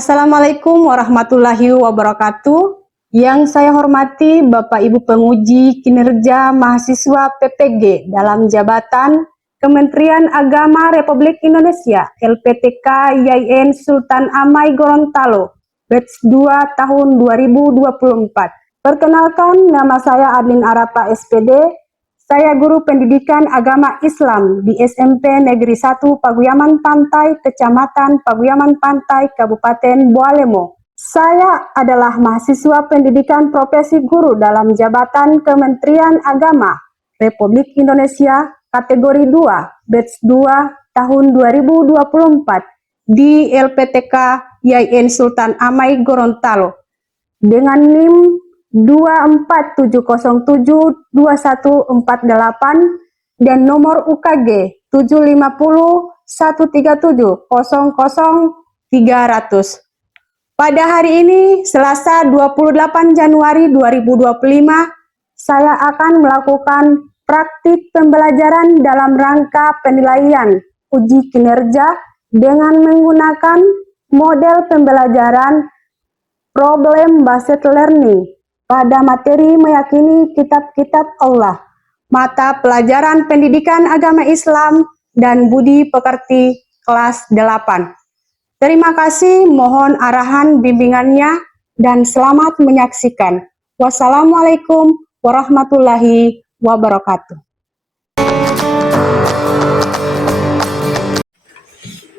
Assalamualaikum warahmatullahi wabarakatuh. Yang saya hormati Bapak Ibu Penguji Kinerja Mahasiswa PPG dalam jabatan Kementerian Agama Republik Indonesia LPTK YIN Sultan Amai Gorontalo Batch 2 tahun 2024. Perkenalkan, nama saya Adnin Arapa SPD. Saya guru pendidikan agama Islam di SMP Negeri 1 Paguyaman Pantai, Kecamatan Paguyaman Pantai, Kabupaten Boalemo. Saya adalah mahasiswa pendidikan profesi guru dalam jabatan Kementerian Agama Republik Indonesia kategori 2, batch 2 tahun 2024 di LPTK YIN Sultan Amai Gorontalo dengan NIM 247072148 dan nomor UKG 75013700300. Pada hari ini, Selasa 28 Januari 2025, saya akan melakukan praktik pembelajaran dalam rangka penilaian uji kinerja dengan menggunakan model pembelajaran problem based learning pada materi meyakini kitab-kitab Allah, mata pelajaran pendidikan agama Islam dan budi pekerti kelas 8. Terima kasih, mohon arahan bimbingannya dan selamat menyaksikan. Wassalamualaikum warahmatullahi wabarakatuh.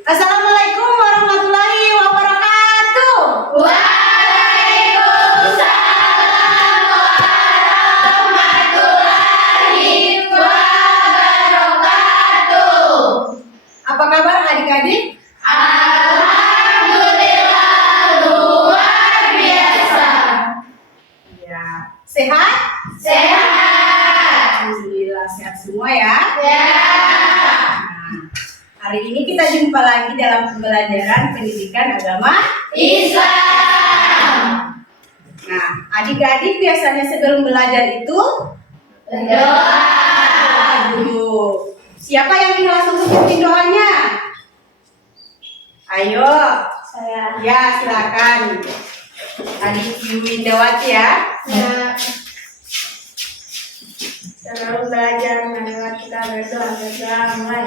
Assalamualaikum warahmatullahi wabarakatuh. Waalaikumsalam warahmatullahi wabarakatuh. Apa kabar adik-adik? Alhamdulillah luar biasa. Ya, sehat? Sehat. Alhamdulillah sehat semua ya. Ya. Hari ini kita jumpa lagi dalam pembelajaran pendidikan agama Islam. Nah, adik-adik biasanya sebelum belajar itu Berdoa. dulu. Siapa yang ingin langsung pimpin doanya? Ayo. Saya. Ya, silakan. Adik Yuwindawati ya. Ya. Sebelum belajar, marilah kita berdoa. Mulai.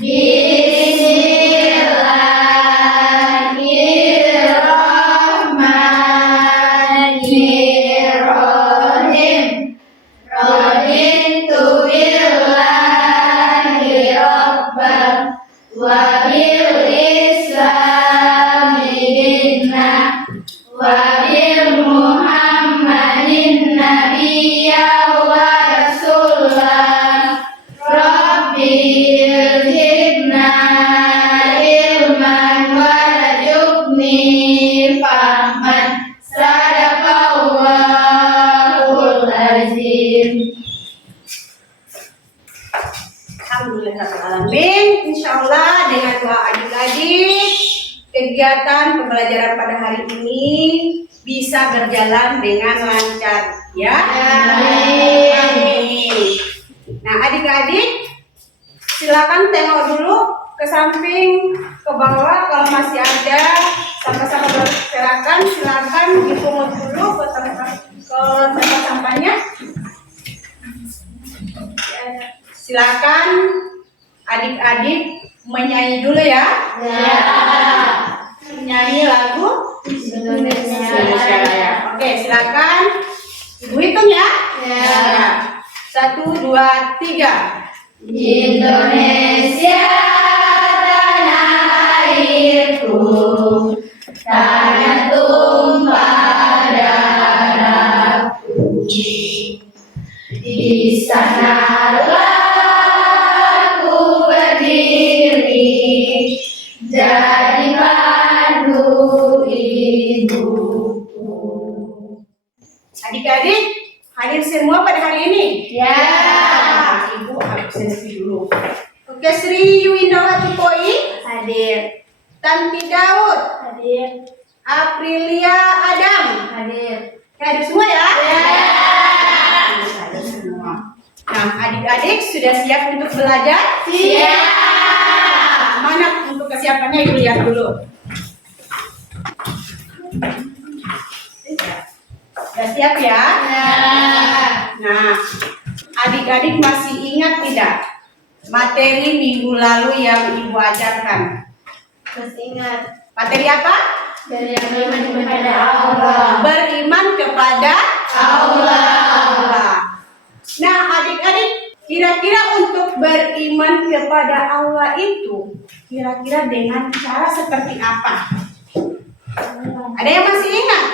Bismillahirrahmanirrahim. Raditu billahi rabban wa bil islami dinan wa bil muhammadin nabiyya wa rasulah. Rabbi zidna ilman warzuqni fahman. Sadaqallahul azim. Alhamdulillahirrahmanirrahim. Insyaallah dengan doa adik-adik, kegiatan pembelajaran pada hari ini bisa berjalan dengan lancar ya. Amin. Nah, adik-adik silakan tengok dulu ke samping, ke bawah kalau masih ada sampah-sampah berserakan, silakan dipungut dulu ke tempat sampahnya. Silakan adik-adik menyanyi dulu ya. Ya. Menyanyi lagu Indonesia. Raya. Oke, silakan. Ibu hitung ya. Ya. 1, 2, 3. Indonesia tanah airku, tanah tumpah darahku. Di sanalah aku berdiri, jadi pandu ibuku. Adik-adik hadir semua pada hari ini? Ya. Ibu absensi dulu. Oke, Sri Yuwindawati Poi Hadir. Tanti Daud, Hadir. Aprilia Adam. Hadir. Hadir semua ya? Ya. Hadir semua. Nah, adik-adik sudah siap untuk belajar? Siap. Mana untuk kesiapannya Ibu lihat dulu. Sudah siap ya? Nah, adik-adik masih ingat tidak materi minggu lalu yang Ibu ajarkan? Masih ingat. Materi apa? Beriman kepada Allah. Beriman kepada Allah. Nah, adik-adik, kira-kira untuk beriman kepada Allah itu kira-kira dengan cara seperti apa? Ada yang masih ingat?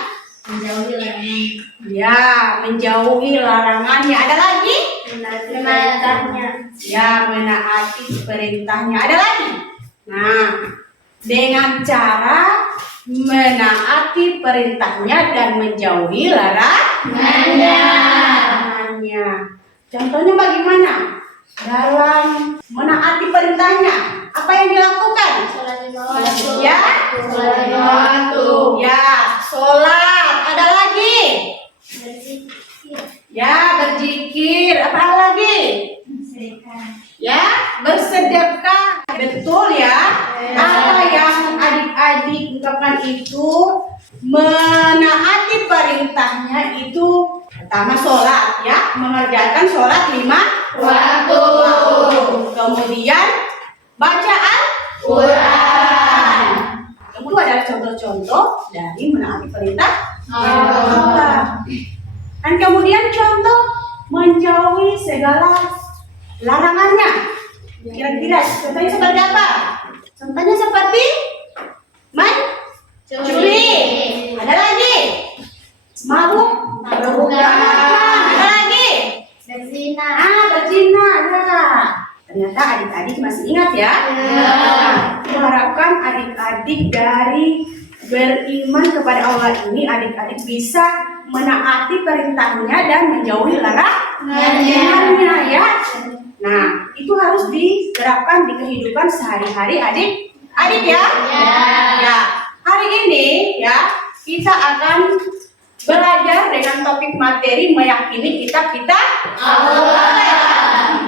Menjauhi larangan. Ya, menjauhi larangannya. Ada lagi? Menaati perintahnya. Ya, menaati perintahnya. Ada lagi? Nah, dengan cara menaati perintahnya dan menjauhi larangannya. Contohnya bagaimana? Dalam menaati perintahnya, apa yang dilakukan? Sholat lima waktu. Ya, Sholat lima waktu. ya, sholat. Ada lagi? Berzikir. Ya, berzikir. Apa lagi? Sedekah. Ya, bersedekah. Betul ya. Apa yang adik-adik ungkapkan itu menaati perintahnya itu pertama sholat ya, mengerjakan sholat 5 waktu. Kemudian bacaan Quran. itu adalah contoh-contoh dari menaati perintah Allah. Allah. Dan kemudian contoh menjauhi segala larangannya. Kira-kira contohnya seperti apa? Contohnya seperti mencuri. Ada lagi? Mabuk. Ada lagi? Berzina. Berzina. Ya. Ternyata adik-adik masih ingat ya? Nah, diharapkan adik-adik dari beriman kepada Allah ini adik-adik bisa menaati perintahnya dan menjauhi larangannya ya. Nah, itu harus diterapkan di kehidupan sehari-hari adik-adik ya. Ya. Hari ini ya kita akan belajar dengan topik materi meyakini kitab-kitab Allah.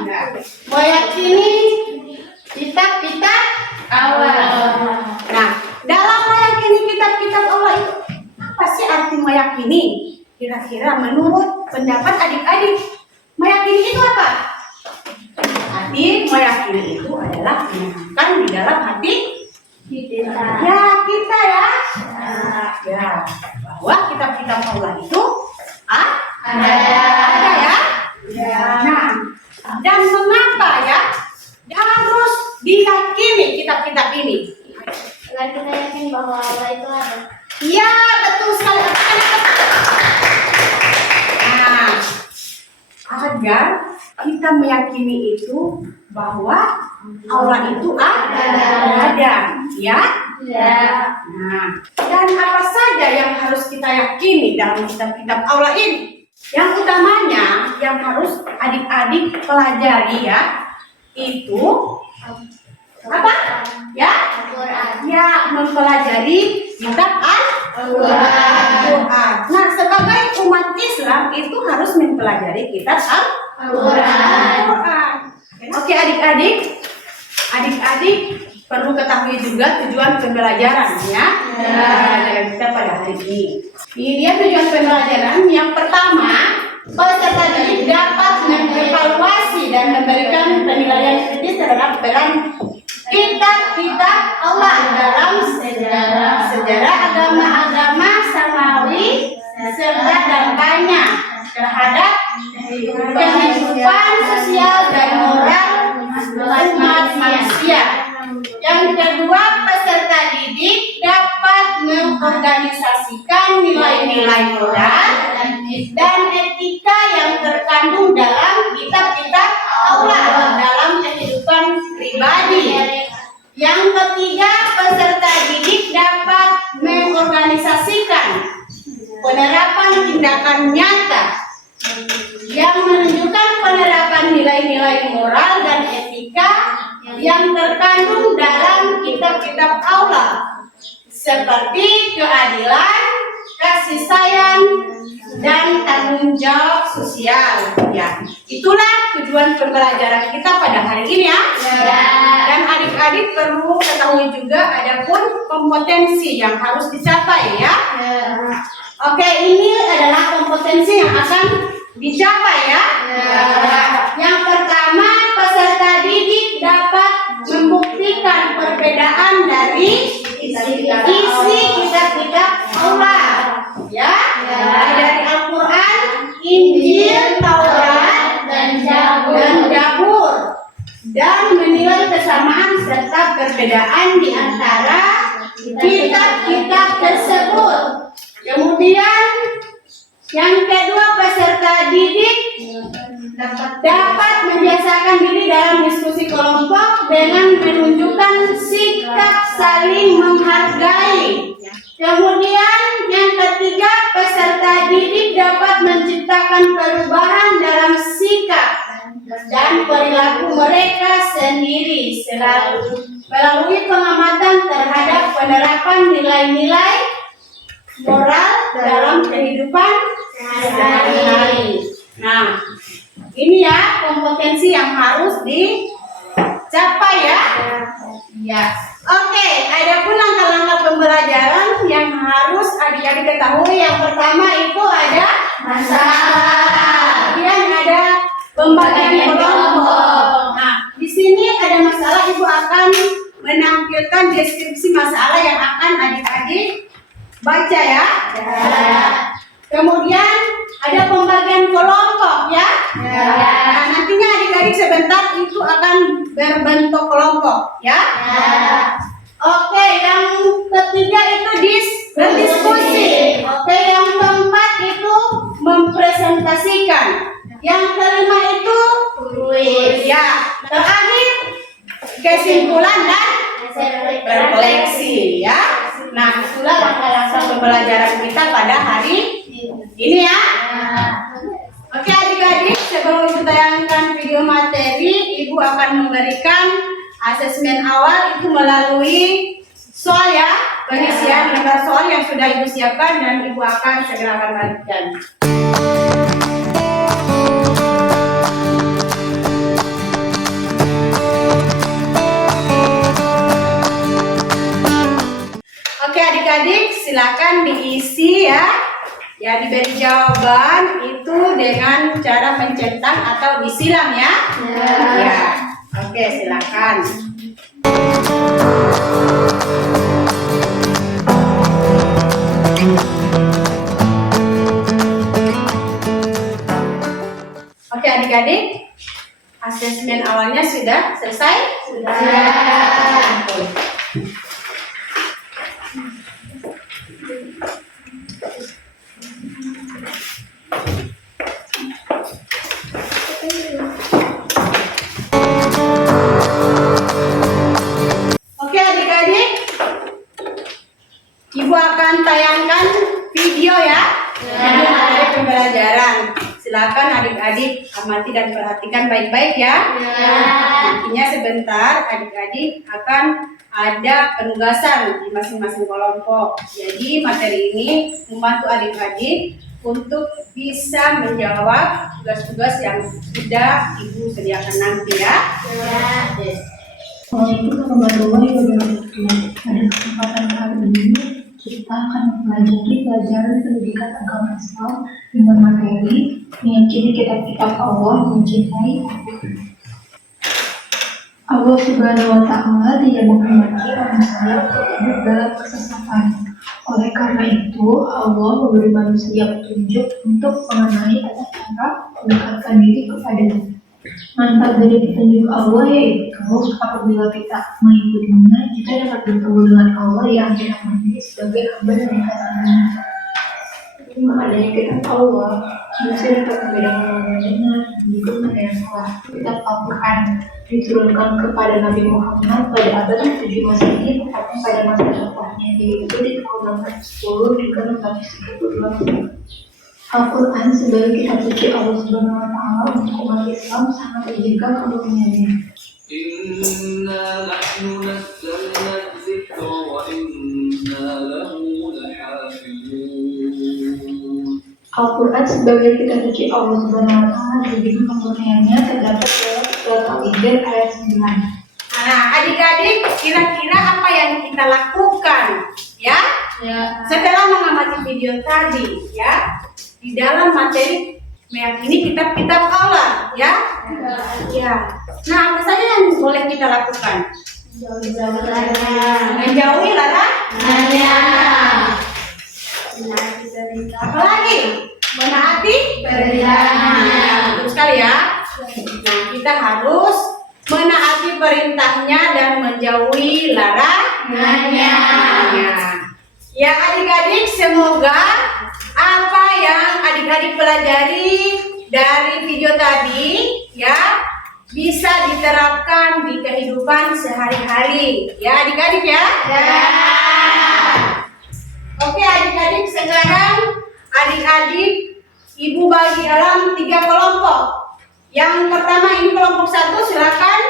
Nah, meyakini kitab-kitab Allah. Nah, dalam meyakini kitab-kitab Allah itu apa sih arti meyakini? Kira-kira menurut pendapat adik-adik, meyakini itu apa? Arti meyakini itu adalah menanamkan di dalam hati Kita. ya kita ya. Ya, bahwa kitab-kitab Allah itu ada ya. Nah, dan mengapa ya harus diyakini kitab-kitab ini? Agar kita yakin bahwa Allah itu ada. Ya, betul sekali. Nah, agar kita meyakini itu bahwa Allah itu ada, ya. Ya. Nah, dan apa saja yang harus kita yakini dalam kitab-kitab Allah ini? Yang utamanya yang harus adik-adik pelajari ya, itu apa? Ya? Al-Quran. Ya, mempelajari kitab Al-Quran. Nah, sebagai umat Islam itu harus mempelajari kitab Al-Quran. Oke, adik-adik perlu ketahui juga tujuan pembelajaran ya. Pembelajaran kita pada hari ini. Ini dia tujuan pembelajaran. Yang pertama, peserta didik dapat mengevaluasi dan memberikan penilaian kritis terhadap peran kitab-kitab Allah dalam sejarah agama-agama samawi serta dampaknya terhadap kehidupan sosial dan moral umat manusia. Yang kedua, peserta didik dapat mengorganisasikan nilai-nilai moral dan etika yang terkandung dalam kitab-kitab Allah dalam kehidupan pribadi. Yang ketiga, peserta didik dapat mengorganisasikan penerapan tindakan nyata yang menunjukkan penerapan nilai-nilai moral dan etika yang terkandung dalam kitab-kitab Allah seperti keadilan, kasih sayang, dan tanggung jawab sosial. Ya, itulah tujuan pembelajaran kita pada hari ini ya. Dan adik-adik perlu ketahui juga ada pun kompetensi yang harus dicapai ya. Oke, ini adalah kompetensi yang akan dicapai ya. Yang pertama, peserta didik dapat membuktikan perbedaan dari isi kitab-kitab Allah ya, dari Al-Quran, Injil, Taurat, dan Zabur, dan menilai kesamaan serta perbedaan di antara kitab-kitab tersebut. Kemudian yang kedua, peserta didik dapat membiasakan diri dalam diskusi kelompok dengan menunjukkan sikap saling menghargai. Kemudian yang ketiga, peserta didik dapat menciptakan perubahan dalam sikap dan perilaku mereka sendiri melalui pengamatan terhadap penerapan nilai-nilai moral dalam kehidupan sehari-hari. Nah, ini ya kompetensi yang harus dicapai ya. Ya. Oke, ada pun langkah-langkah pembelajaran yang harus adik-adik ketahui. Yang pertama itu ada masalah. Kemudian ada pembagian kelompok. Nah, di sini ada masalah, Ibu akan menampilkan deskripsi masalah yang akan adik-adik baca ya. Kemudian ada pembagian kelompok ya. Nah, nantinya adik-adik sebentar itu akan berbentuk kelompok ya. Oke, yang ketiga itu berdiskusi. Oke, yang keempat itu mempresentasikan. Yang kelima itu ya. Terakhir kesimpulan dan refleksi ya. Nah, itulah langkah-langkah pembelajaran kita pada hari ini ya. Oke adik-adik, sebelum Ibu tayangkan video materi, Ibu akan memberikan asesmen awal itu melalui soal ya, pengisian lembar soal yang sudah Ibu siapkan dan Ibu akan segera akan bagikan. Oke adik-adik, silakan diisi ya. Ya, diberi jawaban itu dengan cara mencentang atau disilang ya. Ya. Oke, silakan. Oke adik-adik, asesmen awalnya sudah selesai? Sudah. Oke adik-adik, Ibu akan tayangkan video ya, video materi pembelajaran. Silakan adik-adik amati dan perhatikan baik-baik ya. Nantinya sebentar adik-adik akan ada penugasan di masing-masing kelompok. Jadi materi ini membantu adik-adik untuk bisa menjawab tugas-tugas yang sudah Ibu sediakan nanti ya. Assalamualaikum warahmatullahi wabarakatuh. Pada kesempatan kali ini kita akan mempelajari pelajaran pendidikan agama Islam dengan materi meyakini kitab-kitab Allah, mencintai Allah Subhanahu wa Ta'ala, tidak menghendaki manusia untuk hidup dalam kesesatan. Oleh karena itu, Allah memberi manusia petunjuk untuk mengenai tata cara mendekatkan diri kepadanya. Manfaat dari petunjuk Allah yaitu apabila kita mengikutinya, kita dapat bertemu dengan Allah yang tidak mandiri sebagai hamba dan dikasihnya. Dengan adanya kitab Allah, manusia dapat membedakan mana yang benar dan juga mana yang salah. Kitab Al-Quran diturunkan kepada Nabi Muhammad pada abad ke-7 Masehi, tepatnya pada masa dakwahnya, yaitu di tahun 610 hingga 632. Al-Quran sebagai kitab suci Allah Subhanahu wa Ta'ala untuk umat Islam sangat dijaga kemuliaannya. Inna nahnu nazzalna dzikra wa inna lahu lahafizun. Al-Quran sebagai kitab suci Allah Subhanahu wa Ta'ala jadi pemurniannya terdapat dalam surat Al-Injil ayat 9. Nah, adik-adik, kira-kira apa yang kita lakukan, ya? Setelah mengamati video tadi, ya, di dalam materi meyakini kitab-kitab Allah, ya? Ya. Nah, apa saja yang boleh kita lakukan? Menjauhi larangan. Apalagi menaati perintahnya. Betul sekali ya. Nah, kita harus menaati perintahnya dan menjauhi larangannya. Ya adik-adik, semoga apa yang adik-adik pelajari dari video tadi ya bisa diterapkan di kehidupan sehari-hari. Ya adik-adik ya. Oke adik-adik, sekarang adik-adik ibu bagi dalam 3 kelompok. Yang pertama ini kelompok 1, silakan.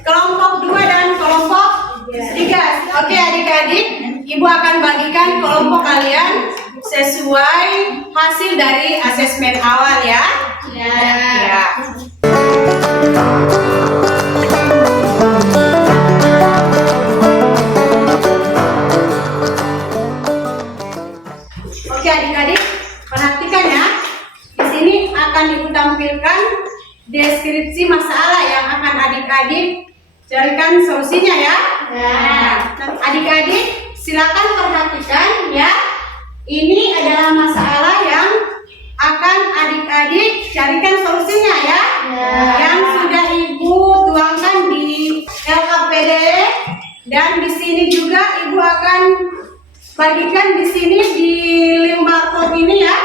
Kelompok 2 dan kelompok 3. Oke adik-adik, ibu akan bagikan kelompok kalian sesuai hasil dari asesmen awal ya. Ya. Oke adik-adik, perhatikan ya. Di sini akan ditampilkan deskripsi masalah yang akan adik-adik carikan solusinya ya. Nah, adik-adik silakan perhatikan ya. Ini adalah masalah yang akan adik-adik carikan solusinya ya. Yang sudah ibu tuangkan di LKPD dan di sini juga ibu akan bagikan di sini di link barcode ini ya.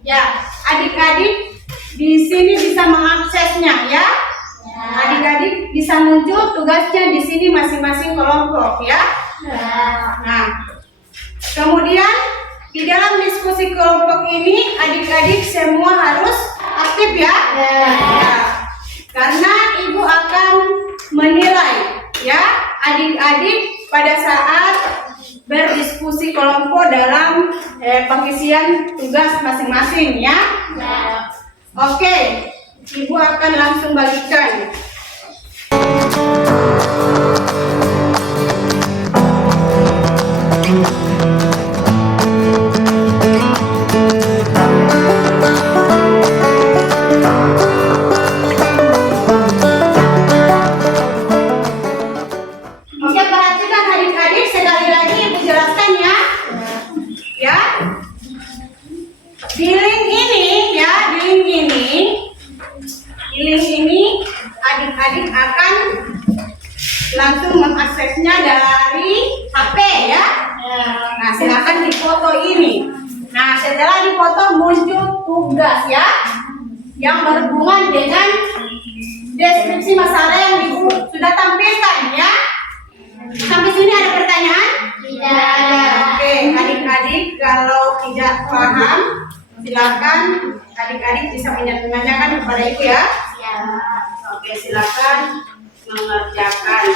Ya, adik-adik di sini bisa mengaksesnya ya. Adik-adik bisa muncul tugasnya di sini masing-masing kelompok ya. Nah, kemudian di dalam diskusi kelompok ini adik-adik semua harus aktif ya. Karena ibu akan menilai ya adik-adik pada saat berdiskusi kelompok dalam pengisian tugas masing-masing ya. Oke, ibu akan langsung bagikan. Oke, perhatikan adik-adik, sekali lagi ibu jelaskan ya. Ya. Di link ini ya, di link ini adik-adik akan langsung mengaksesnya dari HP ya. Nah, silakan difoto ini. Nah, setelah difoto muncul tugas ya yang berhubungan dengan deskripsi masalah yang ibu sudah tampilkan ya. Sampai sini ada pertanyaan? Tidak ada. Oke, adik-adik kalau tidak paham silakan adik-adik bisa menanyakan kepada ibu ya. Oke, silakan mengerjakan.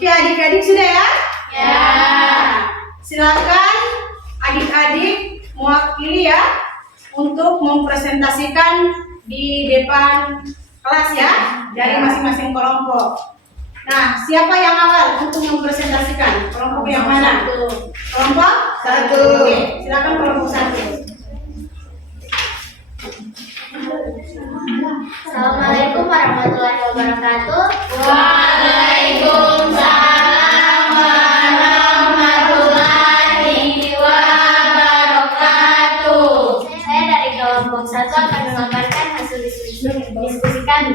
Oke, adik-adik sudah ya? Ya. Silakan adik-adik mewakili ya untuk mempresentasikan di depan kelas ya dari masing-masing kelompok. Nah, siapa yang awal untuk mempresentasikan? Kelompok yang mana? Kelompok satu. Oke, silakan kelompok satu. Assalamualaikum warahmatullahi wabarakatuh. Waalaikumsalam warahmatullahi wabarakatuh. Saya dari kelompok 1 akan memaparkan hasil diskusi kami.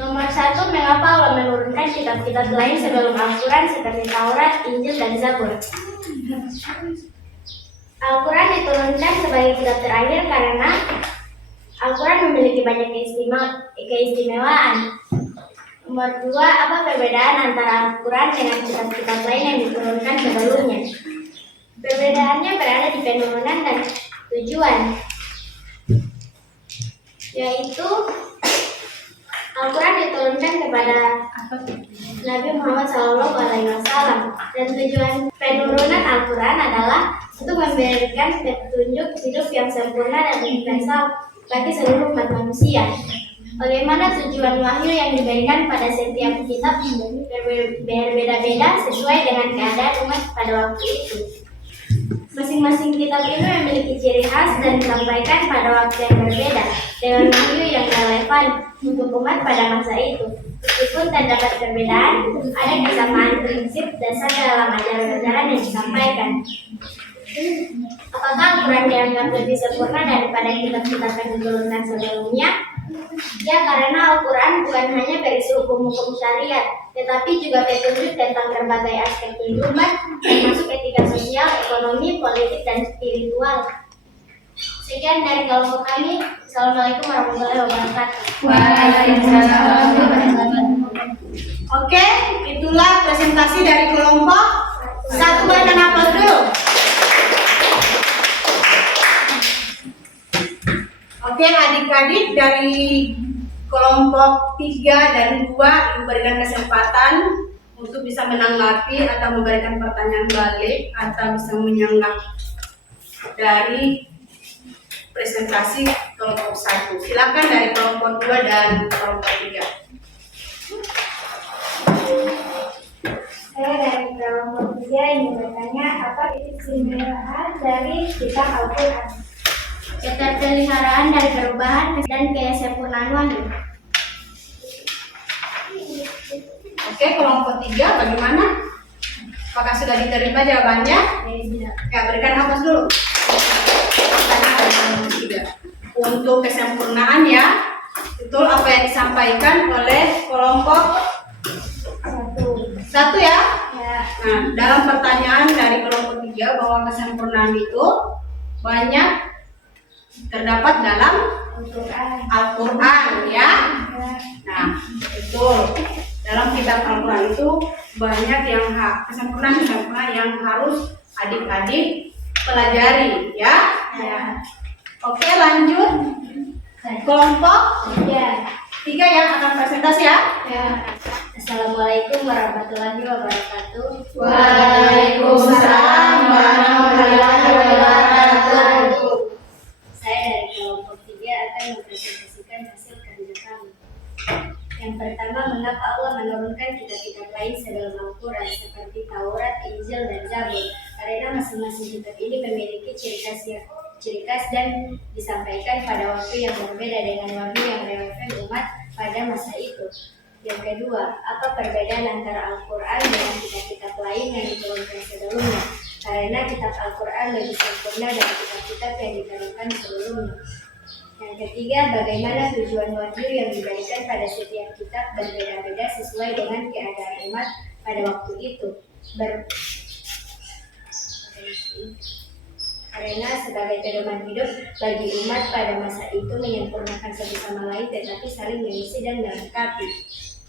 Nomor 1, mengapa Allah menurunkan kitab-kitab lain sebelum Al-Quran seperti Taurat, Injil, dan Zabur? Al-Quran diturunkan sebagai kitab terakhir karena Al-Quran memiliki banyak keistimewaan. Nomor 2, apa perbedaan antara Al-Quran dengan kitab-kitab lain yang diturunkan sebelumnya? Perbedaannya berada di penurunan dan tujuan, yaitu Al-Quran diturunkan kepada Nabi Muhammad SAW, dan tujuan penurunan Al-Quran adalah untuk memberikan petunjuk hidup yang sempurna dan universal bagi seluruh umat manusia. Bagaimana tujuan wahyu yang diberikan pada setiap kitab berbeda-beda sesuai dengan keadaan umat pada waktu itu. Masing-masing kitab itu memiliki ciri khas dan disampaikan pada waktu yang berbeda dengan wahyu yang relevan untuk umat pada masa itu. Meskipun terdapat perbedaan, ada kesamaan prinsip dasar dalam ajaran-ajaran yang disampaikan. Apakah Al-Quran dianggap lebih sempurna daripada kitab-kitab yang diturunkan sebelumnya? Ya, karena Al-Quran bukan hanya berisi hukum-hukum syariat, tetapi juga petunjuk tentang berbagai aspek kehidupan, termasuk etika sosial, ekonomi, politik, dan spiritual. Sekian dari kelompok kami. Assalamualaikum warahmatullahi wabarakatuh. Oke, itulah presentasi dari kelompok satu. Berikan aplaus dulu. Oke, adik-adik dari kelompok 3 dan 2 diberikan kesempatan untuk bisa menanggapi atau memberikan pertanyaan balik atau bisa menyanggah dari presentasi kelompok 1. Silakan dari kelompok 2 dan kelompok 3. Saya dari kelompok 3 ingin bertanya, apa keistimewaan dari kitab Al-Quran? Keterpeliharaan dari perubahan dan kesempurnaan wahyu. Oke, kelompok 3 bagaimana? Apakah sudah diterima jawabannya? Ya, berikan aplaus dulu. Pertanyaan dari kelompok 3. Untuk kesempurnaan ya, betul apa yang disampaikan oleh kelompok 1 ya? Nah, dalam pertanyaan dari kelompok 3 bahwa kesempurnaan itu banyak terdapat dalam Al-Quran ya. Nah, betul. Dalam kitab Al-Quran itu banyak yang kesempurnaan yang harus adik-adik pelajari ya. Oke, lanjut. Kelompok 3 yang akan presentasi ya. Assalamualaikum warahmatullahi wabarakatuh. Waalaikumsalam warahmatullahi wabarakatuh. Saya dari kelompok 3 akan mempresentasikan hasil kerja kami. Yang pertama, mengapa Allah menurunkan kitab-kitab lain sebelum Al-Quran seperti Taurat, Injil, dan Zabur? Karena masing-masing kitab ini memiliki ciri khas dan disampaikan pada waktu yang berbeda dengan wahyu yang relevan umat pada masa itu. Yang kedua, apa perbedaan antara Al-Quran dengan kitab-kitab lain yang diturunkan sebelumnya? Karena kitab Al-Quran lebih sempurna dari kitab-kitab yang diturunkan sebelumnya. Yang ketiga, bagaimana tujuan wahyu yang diberikan pada setiap kitab berbeda-beda sesuai dengan keadaan umat pada waktu itu. Karena sebagai pedoman hidup bagi umat pada masa itu menyempurnakan satu sama lain tetapi saling mengisi dan melengkapi.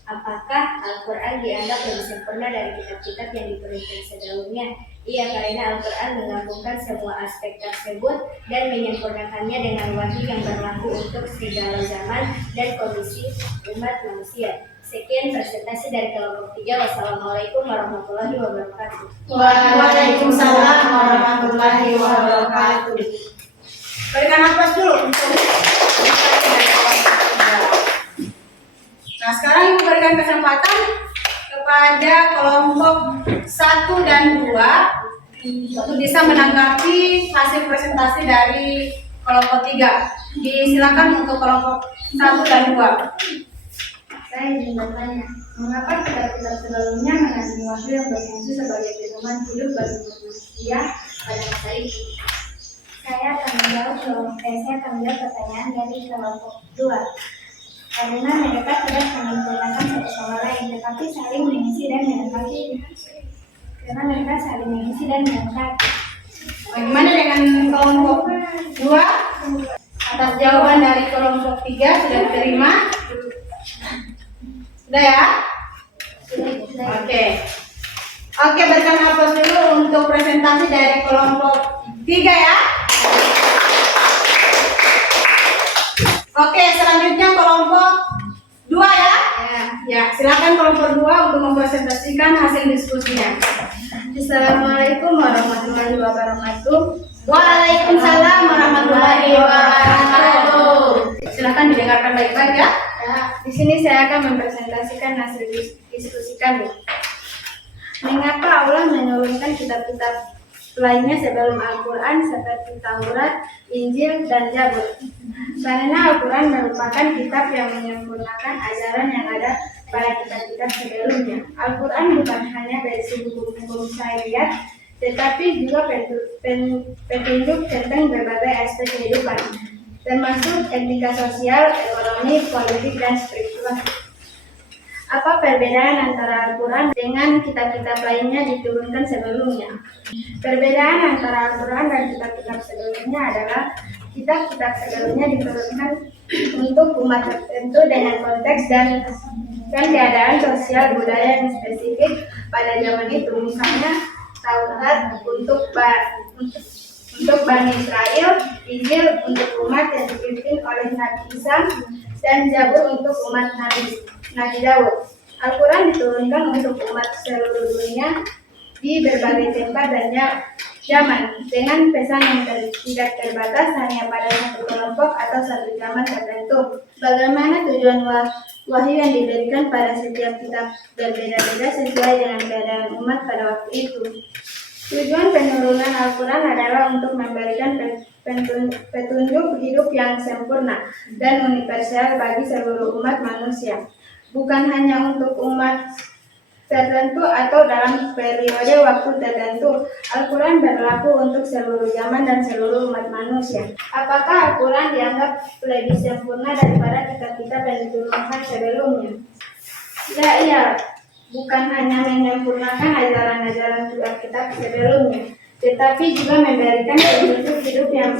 Apakah Al-Quran dianggap lebih sempurna dari kitab-kitab yang diturunkan sebelumnya? Iya, karena Al-Quran menggabungkan semua aspek tersebut dan menyempurnakannya dengan wahyu yang berlaku untuk segala zaman dan kondisi umat manusia. Sekian presentasi dari kelompok 3. Wassalamualaikum warahmatullahi wabarakatuh. Waalaikumsalam warahmatullahi wabarakatuh. Berikan aplaus dulu untuk presentasi dari kelompok 3. Nah, sekarang Ibu berikan kesempatan kepada kelompok 1 dan 2 untuk bisa menanggapi hasil presentasi dari kelompok 3. Silakan untuk kelompok 1 dan 2. Saya ingin bertanya, mengapa kitab-kitab sebelumnya mengandung wahyu yang berfungsi sebagai pedoman hidup bagi manusia pada masa itu? Saya akan menjawab pertanyaan dari kelompok 2. Karena mereka tidak menyempurnakan satu sama lain, tetapi saling mengisi dan melengkapi. Karena mereka saling mengisi dan melengkapi. Bagaimana dengan kelompok 2? Atas jawaban dari kelompok 3 sudah diterima? Sudah ya? Oke. Oke, berikan aplaus dulu untuk presentasi dari kelompok 3 ya. Oke, selanjutnya kelompok 2 ya. Ya, silakan kelompok 2 untuk mempresentasikan hasil diskusinya. Assalamualaikum warahmatullahi wabarakatuh. Waalaikumsalam warahmatullahi wabarakatuh. Silakan didengarkan baik-baik ya. Di sini saya akan mempresentasikan hasil diskusi kami. Mengapa Allah menurunkan kitab-kitab lainnya sebelum Al-Quran seperti Taurat, Injil, dan Zabur? Karena Al-Quran merupakan kitab yang menyempurnakan ajaran yang ada pada kitab-kitab sebelumnya. Al-Quran bukan hanya berisi hukum-hukum syariat, tetapi juga petunjuk tentang berbagai aspek kehidupan, termasuk etika sosial, ekonomi, politik, dan spiritual. Apa perbedaan antara Al-Quran dengan kitab-kitab lainnya diturunkan sebelumnya? Perbedaan antara Al-Quran dan kitab-kitab sebelumnya adalah kitab-kitab sebelumnya diturunkan untuk umat tertentu dengan konteks dan keadaan sosial budaya yang spesifik pada zaman itu. Misalnya Taurat untuk Bani Israel, Injil untuk umat yang dipimpin oleh Nabi Isa, dan Zabur untuk umat Nabi Daud. Al-Quran diturunkan untuk umat seluruh dunia di berbagai tempat dan zaman, dengan pesan yang tidak terbatas hanya pada satu kelompok atau satu zaman tertentu. Bagaimana tujuan wahyu yang diberikan pada setiap kitab berbeda-beda sesuai dengan keadaan umat pada waktu itu. Tujuan penurunan Al-Quran adalah untuk memberikan petunjuk hidup yang sempurna dan universal bagi seluruh umat manusia, bukan hanya untuk umat tertentu atau dalam periode waktu tertentu. Al-Quran berlaku untuk seluruh zaman dan seluruh umat manusia. Apakah Al-Quran dianggap lebih sempurna daripada kitab-kitab yang diturunkan sebelumnya? Ya, iya. Bukan hanya menyempurnakan ajaran-ajaran kitab-kitab sebelumnya, tetapi juga memberikan petunjuk hidup yang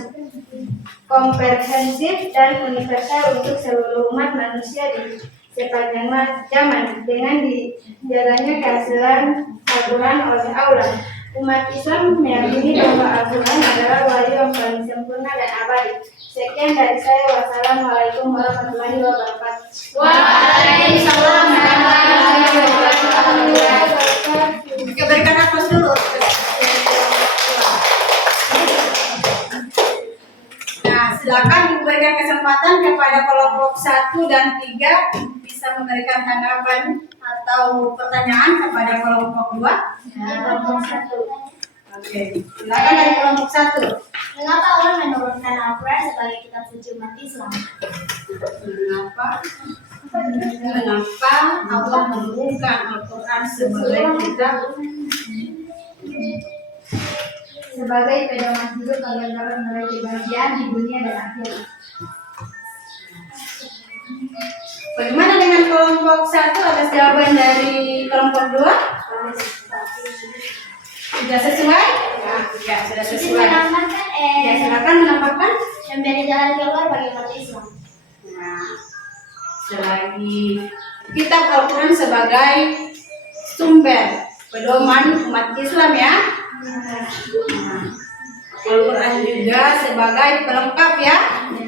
komprehensif dan universal untuk seluruh umat manusia di sepanjang zaman. Dengan dijaganya kehasilan Al-Quran oleh Allah, umat Islam meyakini bahwa Al-Quran adalah wahyu yang paling sempurna dan abadi. Sekian dari saya. Wassalamualaikum warahmatullahi wabarakatuh. Waalaikumsalam warahmatullahi wabarakatuh. Oke, berikan aplaus dulu. Nah, silakan diberikan kesempatan kepada kelompok 1 dan 3 bisa memberikan tanggapan atau pertanyaan kepada kelompok 2. Kelompok 1. Oke, silakan dari kelompok 1. Mengapa Allah menurunkan Al-Quran sebagai kitab suci umat Islam? Mengapa Allah menurunkan Al-Quran sebagai kitab Sebagai pedoman hidup agar dapat meraih kebahagiaan di dunia dan akhirat. Bagaimana dengan kelompok 1 atas jawaban dari kelompok 2? Sudah sesuai? Ya, sudah sesuai. Ya, silakan menambahkan. Memberi jalan keluar bagi umat Islam. Nah, selagi kitab Al-Quran sebagai sumber pedoman umat Islam ya. Nah, Al-Quran juga sebagai pelengkap ya.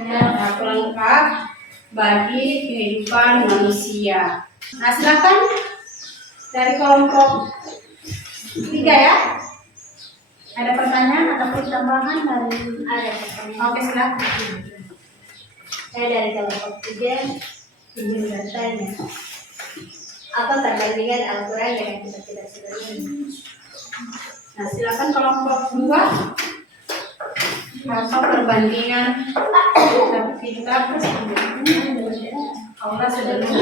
Nah, pelengkap bagi kehidupan manusia. Nah, silakan dari kelompok 3 ya. Ada pertanyaan ataupun tambahan dari? Ada pertanyaan. Oke, silakan. Saya dari kelompok 3 Izin bertanya, apa perbandingan Al-Quran dengan kitab-kitab sebelumnya? Nah, silakan kelompok 2. Apa perbandingan kitab Allah sebelumnya?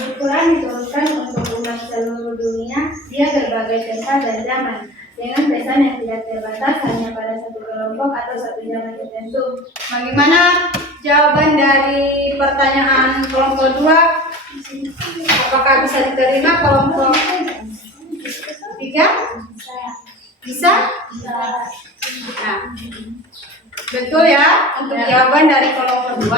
Al-Quran diturunkan untuk umat seluruh dunia. Dia berbagai tempat dan zaman, dengan pesan yang tidak terbatas hanya pada satu kelompok atau satu zaman tertentu. Bagaimana jawaban dari pertanyaan kelompok 2? Apakah bisa diterima kelompok 3? Bisa? Nah, betul ya, untuk jawaban dari kelompok 2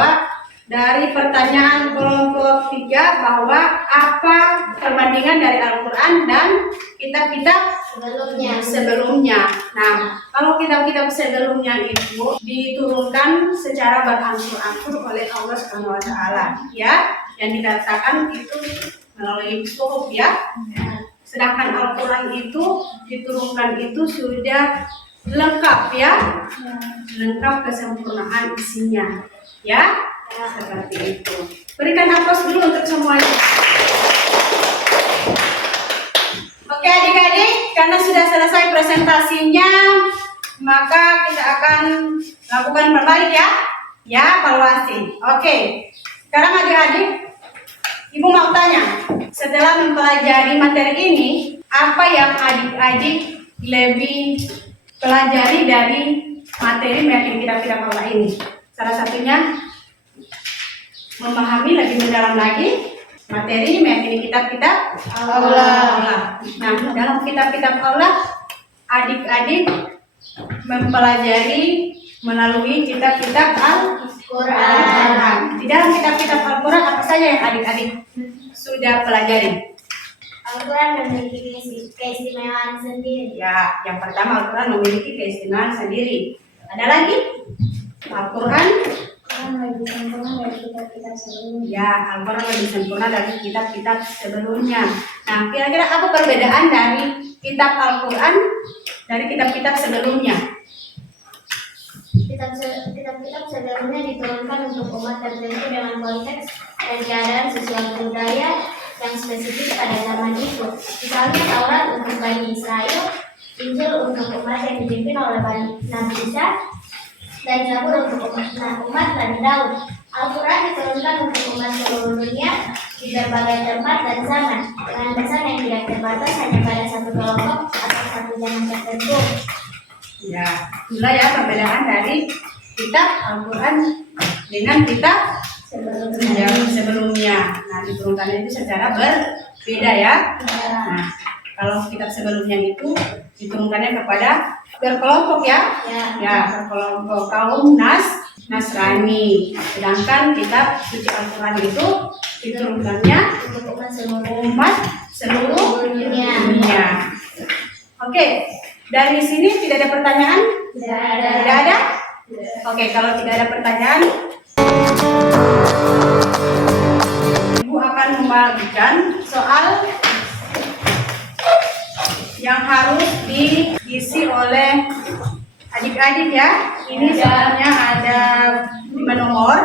dari pertanyaan kelompok 3 bahwa apa perbandingan dari Al-Quran dan kitab-kitab sebelumnya. Nah, kalau kitab-kitab sebelumnya itu diturunkan secara berangsur-angsur oleh Allah Subhanahu wa taala, ya, yang dikatakan itu melalui suhuf ya. Sedangkan Al-Quran itu diturunkan itu sudah lengkap ya, lengkap kesempurnaan isinya, ya, seperti itu. Berikan aplaus dulu untuk semuanya. Oke adik-adik, karena sudah selesai presentasinya, maka kita akan lakukan berbalik ya, evaluasi. Oke, sekarang adik-adik, Ibu mau tanya, setelah mempelajari materi ini, apa yang adik-adik lebih pelajari dari materi meyakinkan kitab-kitab Allah ini? Salah satunya memahami lebih mendalam lagi materi meyakini kitab-kitab Allah. Nah, dalam kitab-kitab Allah, adik-adik mempelajari melalui kitab-kitab Al-Quran. Di dalam kitab-kitab Al-Quran apa saja yang adik-adik sudah pelajari? Al-Quran memiliki keistimewaan sendiri. Ya, yang pertama Al-Quran memiliki keistimewaan sendiri. Ada lagi? Al-Quran lebih sempurna dari kitab-kitab sebelumnya. Ya, Al-Quran lebih sempurna dari kitab-kitab sebelumnya. Nah, kira-kira apa perbedaan dari kitab Al-Quran dari kitab-kitab sebelumnya? Kitab-kitab sebelumnya diturunkan untuk umat tertentu dengan konteks dan keadaan sosial budaya yang spesifik pada zaman itu. Misalnya Taurat untuk Bani Israel, Injil untuk umat yang dipimpin oleh Nabi Isa, dan Zabur untuk umat Nabi Daud. Al-Quran diturunkan untuk umat seluruh dunia di berbagai tempat dan zaman, dengan pesan yang tidak terbatas hanya pada satu kelompok atau satu zaman tertentu. Ya, itulah ya perbedaan dari kitab Al-Quran dengan kitab sebelumnya. Nah, diturunkannya itu secara berbeda ya. Nah, kalau kitab sebelumnya itu diturunkannya kepada berkelompok ya, berkelompok kaum Nasrani. Sedangkan kitab suci Al-Quran itu diturunkannya Untuk umat seluruh dunia. Oke, dari sini tidak ada pertanyaan? Tidak ada? Oke, kalau tidak ada pertanyaan, Ibu akan membagikan soal yang harus diisi oleh adik-adik ya. Ini soalnya ada 5 nomor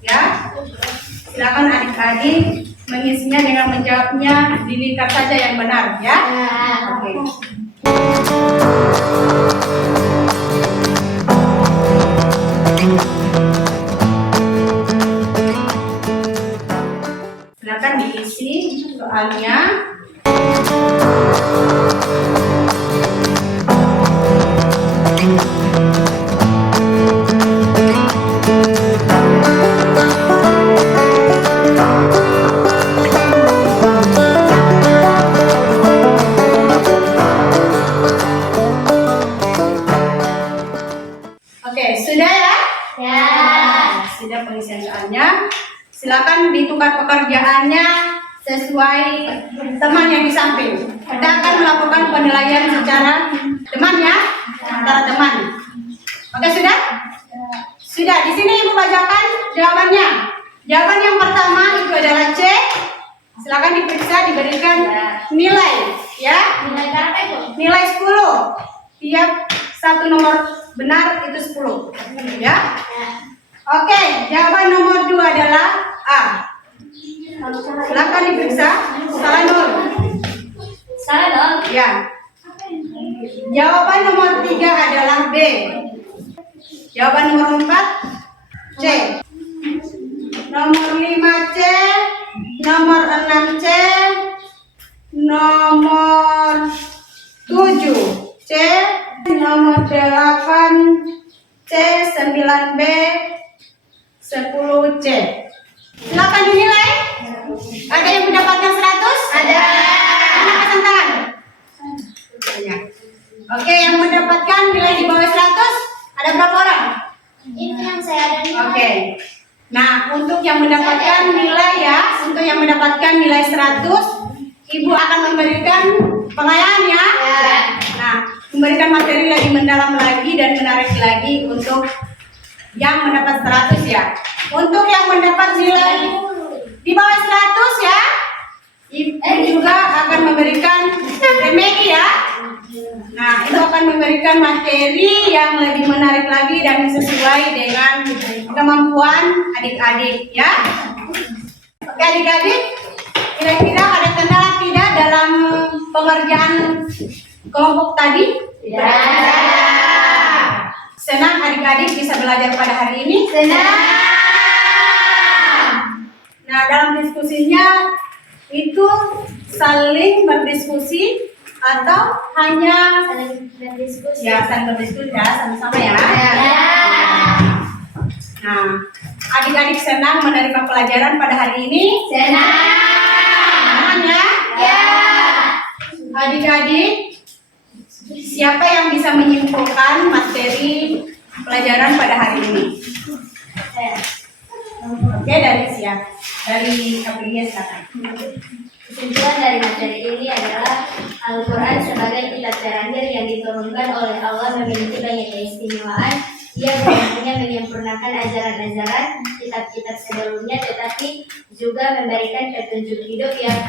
ya. Silakan adik-adik mengisinya dengan menjawabnya di lingkar saja yang benar ya. Oke. Silakan diisi soalnya. Oke, sudah ya? Ya. Sudah pengisian soalnya. Silakan ditukar pekerjaannya sesuai teman yang di samping. Kita akan melakukan penilaian secara teman ya, antara teman. Oke, sudah? Sudah. Di sini Ibu bacakan jawabannya. Jawaban yang pertama itu adalah C. Silakan diperiksa, diberikan nilai ya. Nilai berapa itu? Nilai 10. Tiap satu nomor benar itu 10 ya. Oke, jawaban nomor 2 adalah A. Silakan diperiksa. Salah nol. Salah dong. Ya. Jawaban nomor 3 adalah B. Jawaban nomor 4 C. Nomor 5 C. Nomor 6 C. Nomor 7 C. Nomor 8 C. 9 B. 10 C. Silakan dinilai. Ada yang mendapatkan 100? Ada. Angkat tangan. Oke, yang mendapatkan nilai di bawah 100 ada berapa orang? Ini yang saya ada nilai. Oke. Nah, untuk yang mendapatkan nilai ya, untuk yang mendapatkan nilai 100, Ibu akan memberikan pengayaan ya. Nah, memberikan materi lebih mendalam lagi dan menarik lagi untuk yang mendapat 100 ya. Untuk yang mendapat nilai di bawah 100 ya, Ibu juga akan memberikan remedi ya. Nah, itu akan memberikan materi yang lebih menarik lagi dan sesuai dengan kemampuan adik-adik ya. Oke adik-adik, kira-kira ada kendala tidak dalam pengerjaan kelompok tadi? Tidak. Senang adik-adik bisa belajar pada hari ini? Senang. Nah, dalam diskusinya itu saling berdiskusi atau hanya Saling berdiskusi. ya saling berdiskusi ya sama-sama ya. Ya. Nah, adik-adik senang menerima pelajaran pada hari ini? Senang. Senang ya? Ya. Adik-adik, siapa yang bisa menyimpulkan materi pelajaran pada hari ini? Oke, dari Aprilia silakan. Kesimpulan dari materi ini adalah Al-Quran sebagai kitab terakhir yang diturunkan oleh Allah memiliki banyak keistimewaan. Ia bukan hanya menyempurnakan ajaran-ajaran kitab-kitab sebelumnya, tetapi juga memberikan petunjuk hidup yang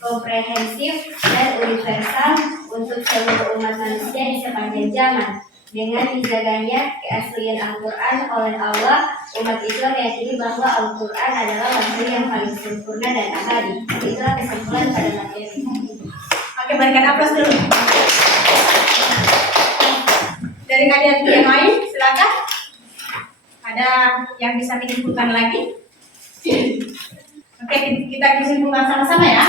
komprehensif dan universal untuk seluruh umat manusia di sepanjang zaman. Dengan dijaganya keaslian Al-Quran oleh Allah, umat Islam meyakini bahwa Al-Quran adalah wahyu yang paling sempurna dan abadi. Itulah kesimpulan pada materi. Oke, berikan aplaus dulu. Dari adik-adik yang lain, silakan. Ada yang bisa menyimpulkan lagi? Oke, kita kesimpulan sama-sama ya.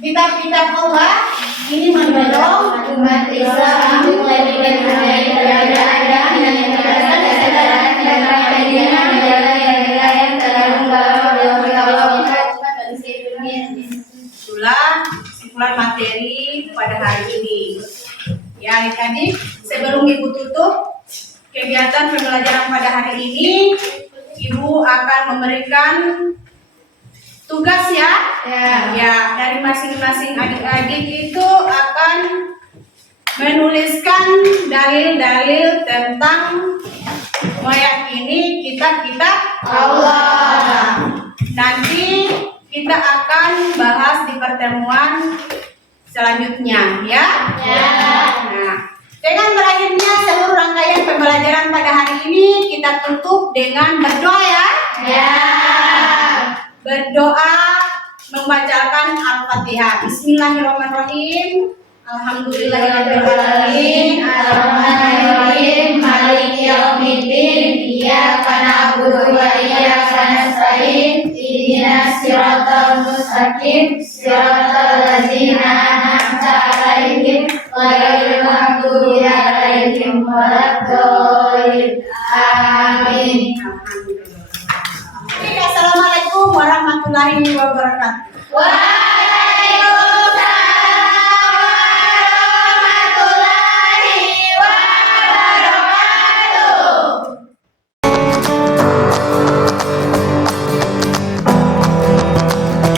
Kitab-kitab Allah ini mendorong Umat Islam mulai dari keadaan yang berdasarkan kesadaran dan keadilan adalah yang terkandung dalam Allah. itulah kesimpulan materi pada hari ini. Ya adik-adik, sebelum Ibu tutup kegiatan pembelajaran pada hari ini, Ibu akan memberikan tugas ya. Ya, dari masing-masing adik-adik itu akan menuliskan dalil-dalil tentang meyakini kitab-kitab Allah. Nanti kita akan bahas di pertemuan selanjutnya ya. Nah, dengan berakhirnya seluruh rangkaian pembelajaran pada hari ini, kita tutup dengan berdoa ya. Berdoa membacakan Al-Fatihah. Bismillahirrahmanirrahim. Alhamdulillahirrahmanirrahim. Ar-Rahmanir-Rahim. Maliki yaumiddin. Iyyaka na'budu wa iyyaka nasta'in. Ihdinas siratal mustaqim. Siratal ladzina an'amta 'alaihim ghairil maghdubi 'alaihim waladdallin. Amin. Assalamualaikum warahmatullahi wabarakatuh.